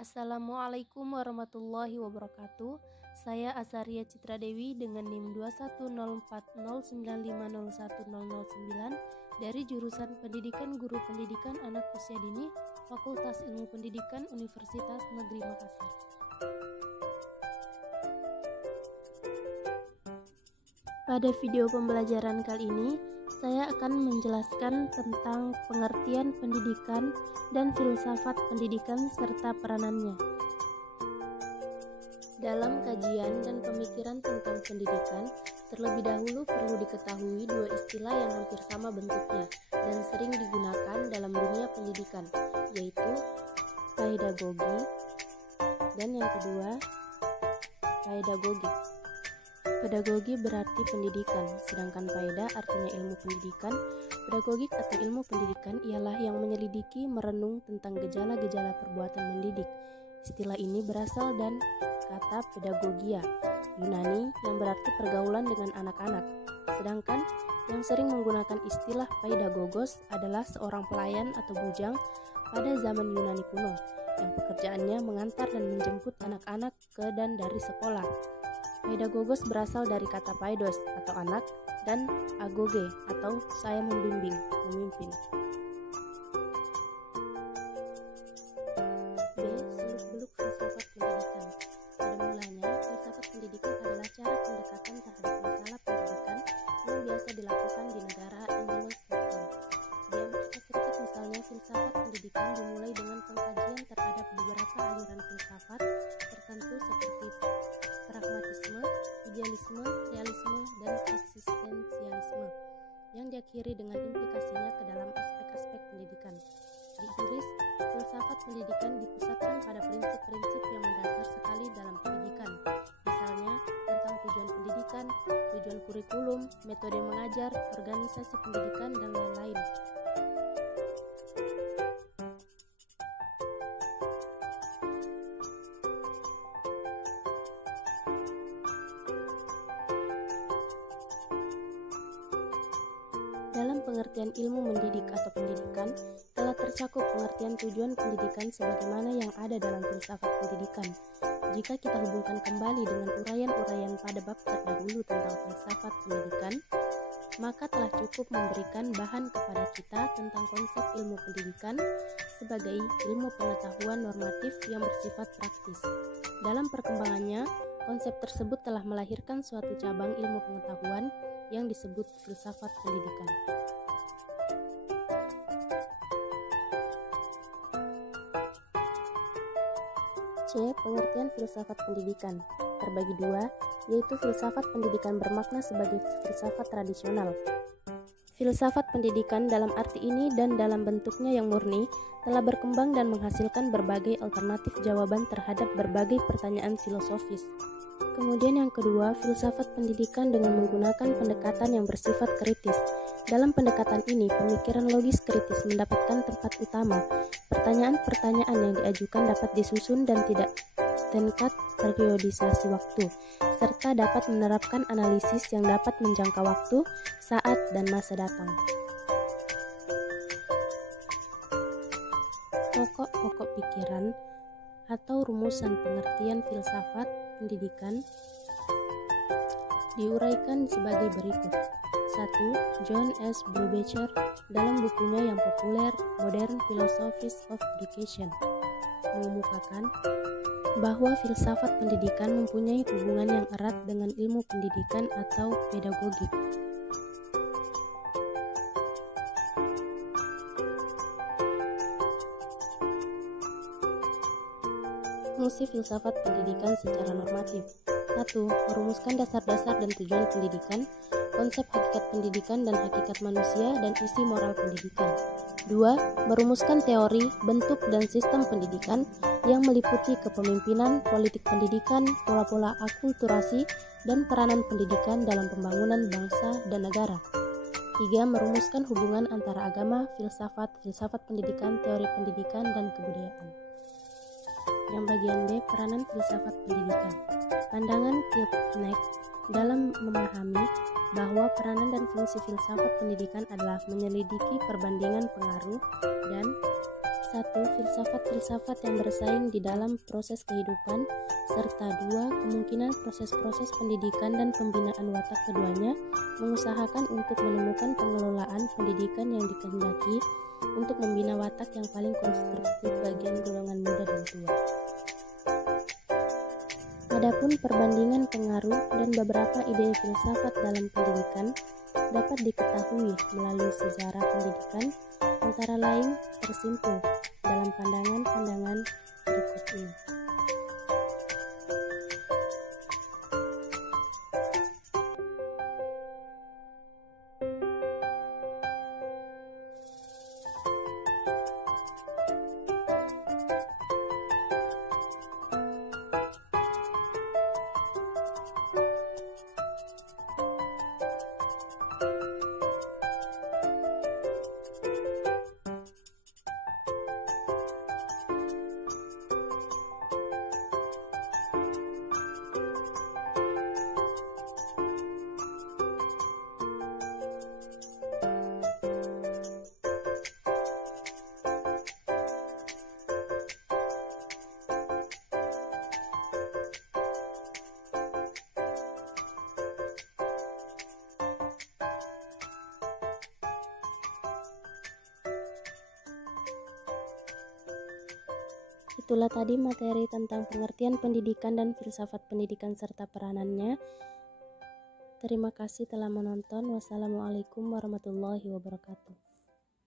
Assalamualaikum warahmatullahi wabarakatuh. Saya Azaria Citra Dewi dengan NIM 2104095010009 dari jurusan Pendidikan Guru Pendidikan Anak Usia Dini, Fakultas Ilmu Pendidikan Universitas Negeri Makassar. Pada video pembelajaran kali ini, saya akan menjelaskan tentang pengertian pendidikan dan filsafat pendidikan serta peranannya. Dalam kajian dan pemikiran tentang pendidikan, terlebih dahulu perlu diketahui dua istilah yang hampir sama bentuknya dan sering digunakan dalam dunia pendidikan, yaitu pedagogi dan yang kedua, pedagogi. Pedagogi berarti pendidikan, sedangkan faedah artinya ilmu pendidikan. Pedagogik atau ilmu pendidikan ialah yang menyelidiki, merenung tentang gejala-gejala perbuatan mendidik. Istilah ini berasal dan kata pedagogia, Yunani, yang berarti pergaulan dengan anak-anak. Sedangkan yang sering menggunakan istilah pedagogos adalah seorang pelayan atau bujang pada zaman Yunani kuno, yang pekerjaannya mengantar dan menjemput anak-anak ke dan dari sekolah. Pedagogos berasal dari kata paidos atau anak dan agoge atau saya membimbing, memimpin. B. Seluk-beluk filsafat pendidikan. Pada mulanya, filsafat pendidikan adalah cara pendekatan terhadap masalah pendidikan yang biasa dilakukan di negara Anglo-Saxon. Di Amerika Serikat misalnya, filsafat pendidikan dimulai dengan pengkajian terhadap beberapa aliran filsafat tertentu seperti pragmatisme, idealisme, realisme, dan eksistensialisme yang diakhiri dengan implikasinya ke dalam aspek-aspek pendidikan. Di Inggris, filsafat pendidikan dipusatkan pada prinsip-prinsip yang mendasar sekali dalam pendidikan, misalnya tentang tujuan pendidikan, tujuan kurikulum, metode mengajar, organisasi pendidikan, dan lain-lain. Dalam pengertian ilmu mendidik atau pendidikan, telah tercakup pengertian tujuan pendidikan sebagaimana yang ada dalam filsafat pendidikan. Jika kita hubungkan kembali dengan uraian-uraian pada bab terdahulu tentang filsafat pendidikan, maka telah cukup memberikan bahan kepada kita tentang konsep ilmu pendidikan sebagai ilmu pengetahuan normatif yang bersifat praktis. Dalam perkembangannya, konsep tersebut telah melahirkan suatu cabang ilmu pengetahuan yang disebut filsafat pendidikan. C. Pengertian filsafat pendidikan terbagi dua, yaitu filsafat pendidikan bermakna sebagai filsafat tradisional. Filsafat pendidikan dalam arti ini dan dalam bentuknya yang murni telah berkembang dan menghasilkan berbagai alternatif jawaban terhadap berbagai pertanyaan filosofis. Kemudian yang kedua, filsafat pendidikan dengan menggunakan pendekatan yang bersifat kritis. Dalam pendekatan ini, pemikiran logis kritis mendapatkan tempat utama. Pertanyaan-pertanyaan yang diajukan dapat disusun dan tidak tingkat periodisasi waktu, serta dapat menerapkan analisis yang dapat menjangka waktu, saat, dan masa datang. Pokok-pokok pikiran atau rumusan pengertian filsafat pendidikan diuraikan sebagai berikut. 1. John S. Brubaker dalam bukunya yang populer Modern Philosophies of Education mengemukakan bahwa filsafat pendidikan mempunyai hubungan yang erat dengan ilmu pendidikan atau pedagogi. Fungsi filsafat pendidikan secara normatif. 1. Merumuskan dasar-dasar dan tujuan pendidikan, konsep hakikat pendidikan dan hakikat manusia, dan isi moral pendidikan. 2. Merumuskan teori, bentuk, dan sistem pendidikan yang meliputi kepemimpinan, politik pendidikan, pola-pola akulturasi, dan peranan pendidikan dalam pembangunan bangsa dan negara. 3. Merumuskan hubungan antara agama, filsafat, filsafat pendidikan, teori pendidikan, dan kebudayaan. Yang bagian B, peranan filsafat pendidikan. Pandangan Kipnis dalam memahami bahwa peranan dan fungsi filsafat pendidikan adalah menyelidiki perbandingan pengaruh dan 1. Filsafat-filsafat yang bersaing di dalam proses kehidupan, serta 2. Kemungkinan proses-proses pendidikan dan pembinaan watak keduanya mengusahakan untuk menemukan pengelolaan pendidikan yang dikehendaki untuk membina watak yang paling konstruktif bagian golongan muda dan tua. Adapun perbandingan pengaruh dan beberapa ide filsafat dalam pendidikan dapat diketahui melalui sejarah pendidikan, antara lain tersimpul dalam pandangan-pandangan berikut ini. Itulah tadi materi tentang pengertian pendidikan dan filsafat pendidikan serta peranannya. Terima kasih telah menonton. Wassalamualaikum warahmatullahi wabarakatuh.